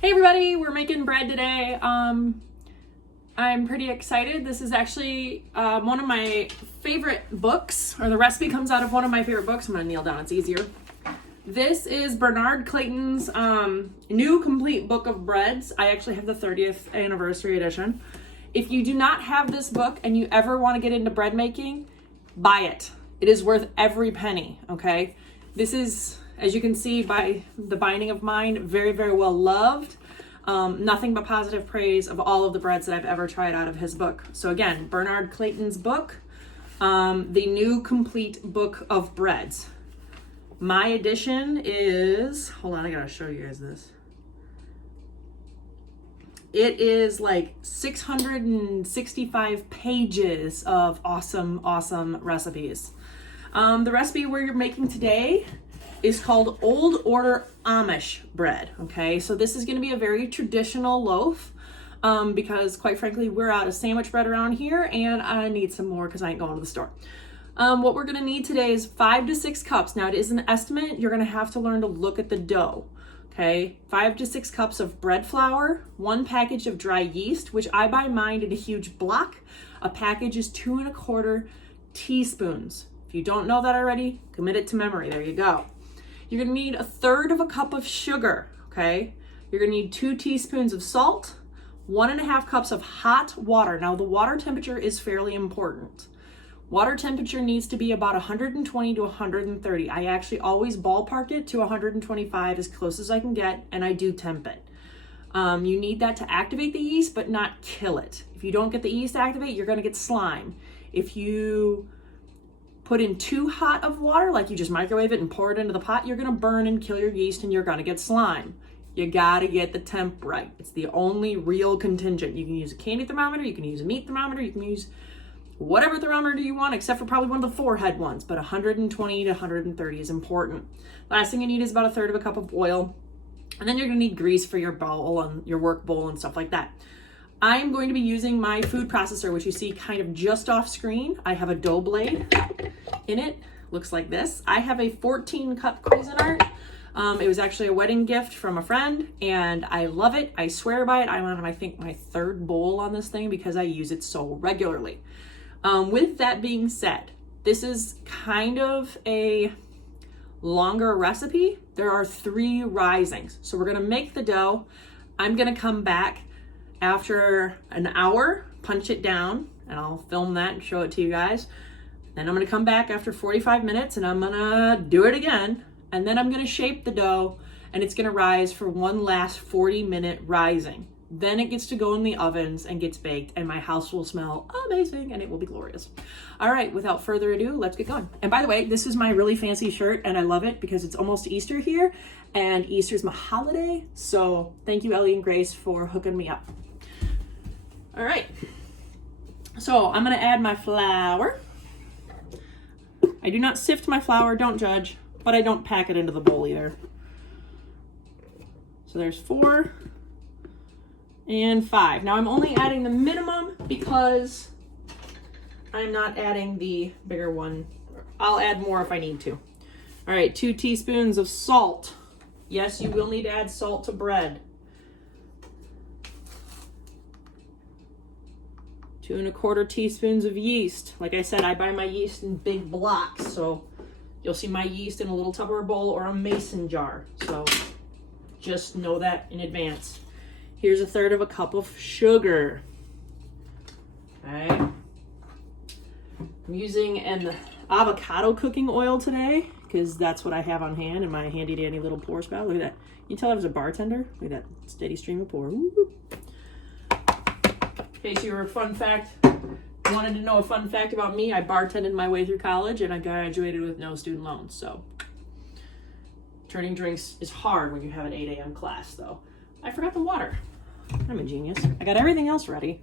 Hey everybody, we're making bread today. I'm pretty excited. This is actually one of my favorite books, or the recipe comes out of one of my favorite books. I'm gonna kneel down, it's easier. This is Bernard Clayton's new complete book of breads. I actually have the 30th anniversary edition. If you do not have this book and you ever want to get into bread making, buy it. It is worth every penny, okay? This is, as you can see by the binding of mine, very, very well loved. Nothing but positive praise of all of the breads that I've ever tried out of his book. So again, Bernard Clayton's book, the new complete book of breads. My edition is, hold on, I gotta show you guys this. It is like 665 pages of awesome recipes. The recipe we're making today is called Old Order Amish bread, okay? So this is gonna be a very traditional loaf because quite frankly, we're out of sandwich bread around here and I need some more because I ain't going to the store. What we're gonna need today is 5 to 6 cups. Now it is an estimate. You're gonna have to learn to look at the dough, okay? 5 to 6 cups of bread flour, 1 package of dry yeast, which I buy mine in a huge block. A package is 2 1/4 teaspoons. If you don't know that already, commit it to memory. There you go. You're gonna need 1/3 cup of sugar, okay? You're gonna need 2 teaspoons of salt, 1 1/2 cups of hot water. Now the water temperature is fairly important. Water temperature needs to be about 120 to 130. I actually always ballpark it to 125 as close as I can get, and I do temp it. You need that to activate the yeast, but not kill it. If you don't get the yeast activate, you're gonna get slime. If you put in too hot of water, like you just microwave it and pour it into the pot, you're gonna burn and kill your yeast and you're gonna get slime. You gotta get the temp right. It's the only real contingent. You can use a candy thermometer, you can use a meat thermometer, you can use whatever thermometer you want, except for probably one of the 4-head ones, but 120 to 130 is important. Last thing you need is about 1/3 cup of oil. And then you're gonna need grease for your bowl and your work bowl and stuff like that. I'm going to be using my food processor, which you see kind of just off screen. I have a dough blade in it, looks like this. I have a 14-cup Cuisinart. It was actually a wedding gift from a friend and I love it. I swear by it. I'm on, I think, my 3rd bowl on this thing because I use it so regularly. With that being said, this is kind of a longer recipe. There are 3 risings. So we're gonna make the dough. I'm gonna come back after an hour, punch it down, and I'll film that and show it to you guys. Then I'm gonna come back after 45 minutes and I'm gonna do it again. And then I'm gonna shape the dough and it's gonna rise for one last 40-minute rising. Then it gets to go in the ovens and gets baked and my house will smell amazing and it will be glorious. All right, without further ado, let's get going. And by the way, this is my really fancy shirt and I love it because it's almost Easter here and Easter's my holiday. So thank you, Ellie and Grace, for hooking me up. All right, so I'm gonna add my flour. I do not sift my flour, don't judge, but I don't pack it into the bowl either. So there's 4 and 5. Now I'm only adding the minimum because I'm not adding the bigger one. I'll add more if I need to. All right, 2 teaspoons of salt. Yes, you will need to add salt to bread. 2 1/4 teaspoons of yeast. Like I said, I buy my yeast in big blocks, so you'll see my yeast in a little Tupperware bowl or a mason jar. So just know that in advance. Here's 1/3 cup of sugar. Okay. I'm using an avocado cooking oil today because that's what I have on hand in my handy dandy little pour spout. Look at that. You can tell I was a bartender. Look at that steady stream of pour. Woo-hoo. In case you were wanted to know a fun fact about me, I bartended my way through college and I graduated with no student loans. So turning drinks is hard when you have an 8 a.m. class though. I forgot the water. I'm a genius. I got everything else ready.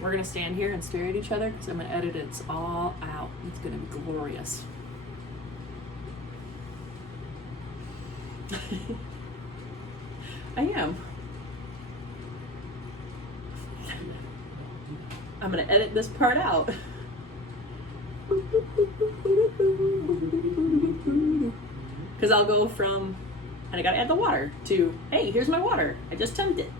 We're gonna stand here and stare at each other because I'm gonna edit it all out. It's gonna be glorious. I am. I'm gonna edit this part out. Because I'll go from, and I gotta add the water, to, hey, here's my water. I just temped it.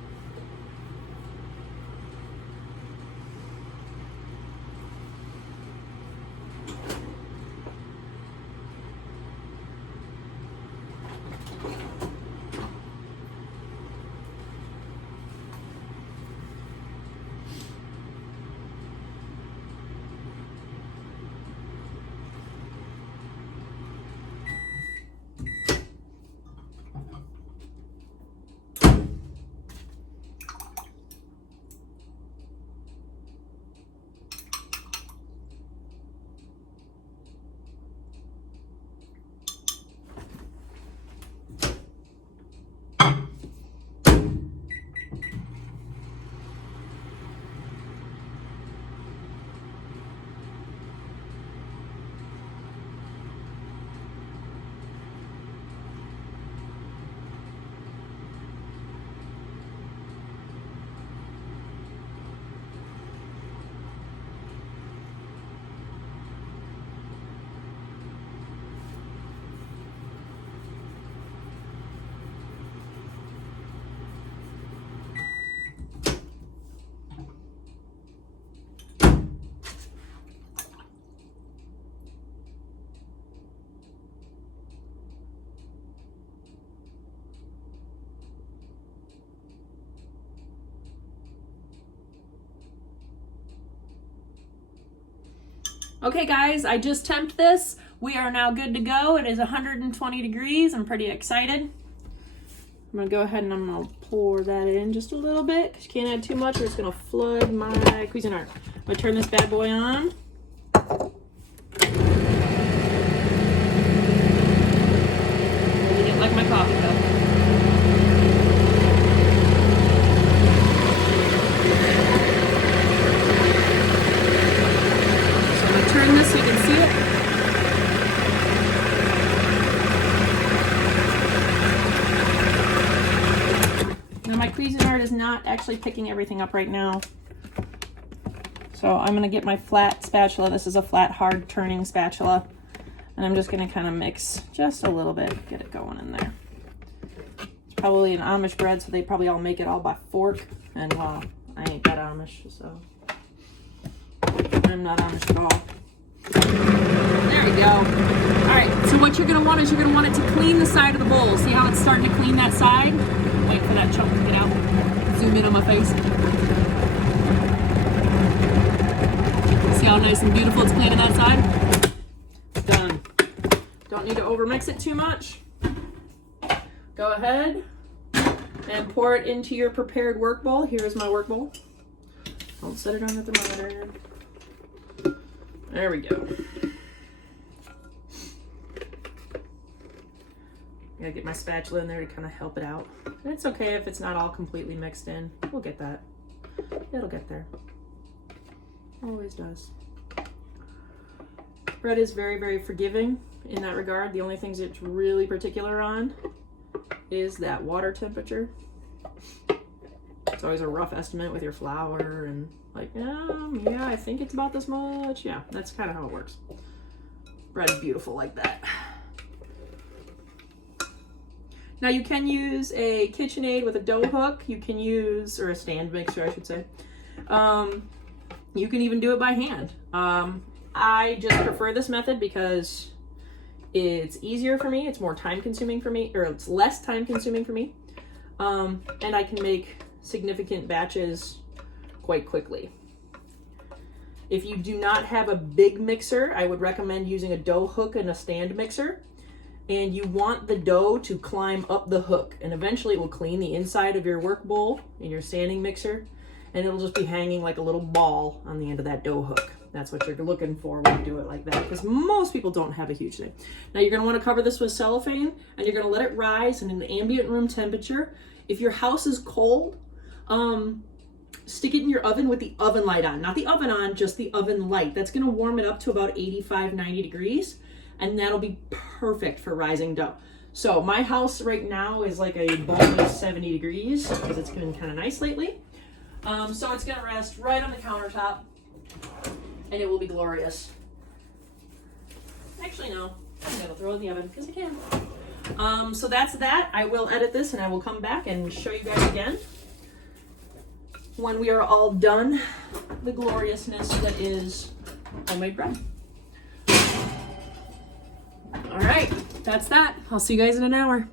Okay guys, I just temped this. We are now good to go. It is 120 degrees. I'm pretty excited. I'm gonna go ahead and I'm gonna pour that in just a little bit because you can't add too much or it's gonna flood my Cuisinart. I'm gonna turn this bad boy on. Holding it like my coffee cup. Turn this so you can see it. Now my Cuisinart is not actually picking everything up right now. So I'm going to get my flat spatula. This is a flat, hard turning spatula. And I'm just going to kind of mix just a little bit, get it going in there. It's probably an Amish bread, so they probably all make it all by fork. And I ain't that Amish, so I'm not Amish at all. There we go. All right, so what you're gonna want is you're gonna want it to clean the side of the bowl. See how it's starting to clean that side? Wait for that chunk to get out. Zoom in on my face. See how nice and beautiful it's cleaning that side? Done. Don't need to overmix it too much. Go ahead and pour it into your prepared work bowl. Here's my work bowl. Don't set it on the thermometer. There we go. I gotta get my spatula in there to kind of help it out. And it's okay if it's not all completely mixed in. We'll get that. It'll get there. Always does. Bread is very, very forgiving in that regard. The only things it's really particular on is that water temperature. It's always a rough estimate with your flour and like, yeah, I think it's about this much. Yeah, that's kind of how it works. Bread's beautiful like that. Now you can use a KitchenAid with a dough hook. You can use, or a stand mixer, I should say. You can even do it by hand. I just prefer this method because it's easier for me. It's more time consuming for me, or it's less time consuming for me. And I can make significant batches quite quickly. If you do not have a big mixer, I would recommend using a dough hook and a stand mixer. And you want the dough to climb up the hook, and eventually it will clean the inside of your work bowl in your standing mixer, and it'll just be hanging like a little ball on the end of that dough hook. That's what you're looking for when you do it like that, because most people don't have a huge thing. Now you're going to want to cover this with cellophane, and you're going to let it rise in an ambient room temperature. If your house is cold, stick it in your oven with the oven light on. Not the oven on, just the oven light. That's gonna warm it up to about 85, 90 degrees, and that'll be perfect for rising dough. So my house right now is like a balmy 70 degrees because it's been kind of nice lately. So it's gonna rest right on the countertop and it will be glorious. Actually, no, I'm gonna throw it in the oven because I can. So that's that. I will edit this and I will come back and show you guys again when we are all done the gloriousness that is homemade bread. All right, that's that. I'll see you guys in an hour.